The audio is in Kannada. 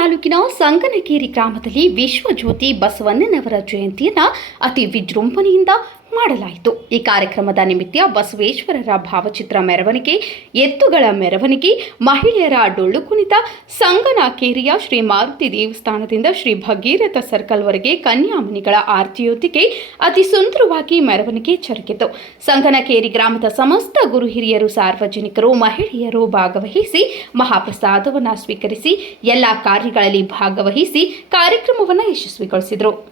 ತಾಲೂಕಿನ ಸಂಗನಕೇರಿ ಗ್ರಾಮದಲ್ಲಿ ವಿಶ್ವಜ್ಯೋತಿ ಬಸವಣ್ಣನವರ ಜಯಂತಿಯನ್ನು ಅತಿ ವಿಜೃಂಭಣೆಯಿಂದ ಮಾಡಲಾಯಿತು. ಈ ಕಾರ್ಯಕ್ರಮದ ನಿಮಿತ್ತ ಬಸವೇಶ್ವರರ ಭಾವಚಿತ್ರ ಮೆರವಣಿಗೆ, ಎತ್ತುಗಳ ಮೆರವಣಿಗೆ, ಮಹಿಳೆಯರ ಡೊಳ್ಳು ಕುಣಿತ, ಸಂಗನಕೇರಿಯ ಶ್ರೀ ಮಾರುತಿ ದೇವಸ್ಥಾನದಿಂದ ಶ್ರೀ ಭಗೀರಥ ಸರ್ಕಲ್ವರೆಗೆ ಕನ್ಯಾಮಣಿಗಳ ಆರತಿಯೊಂದಿಗೆ ಅತಿ ಸುಂದರವಾಗಿ ಮೆರವಣಿಗೆ ಜರುಗಿತು. ಸಂಗನಕೇರಿ ಗ್ರಾಮದ ಸಮಸ್ತ ಗುರು ಹಿರಿಯರು, ಸಾರ್ವಜನಿಕರು, ಮಹಿಳೆಯರು ಭಾಗವಹಿಸಿ ಮಹಾಪ್ರಸಾದವನ್ನು ಸ್ವೀಕರಿಸಿ ಎಲ್ಲ ಕಾರ್ಯಗಳಲ್ಲಿ ಭಾಗವಹಿಸಿ ಕಾರ್ಯಕ್ರಮವನ್ನು ಯಶಸ್ವಿಗೊಳಿಸಿದರು.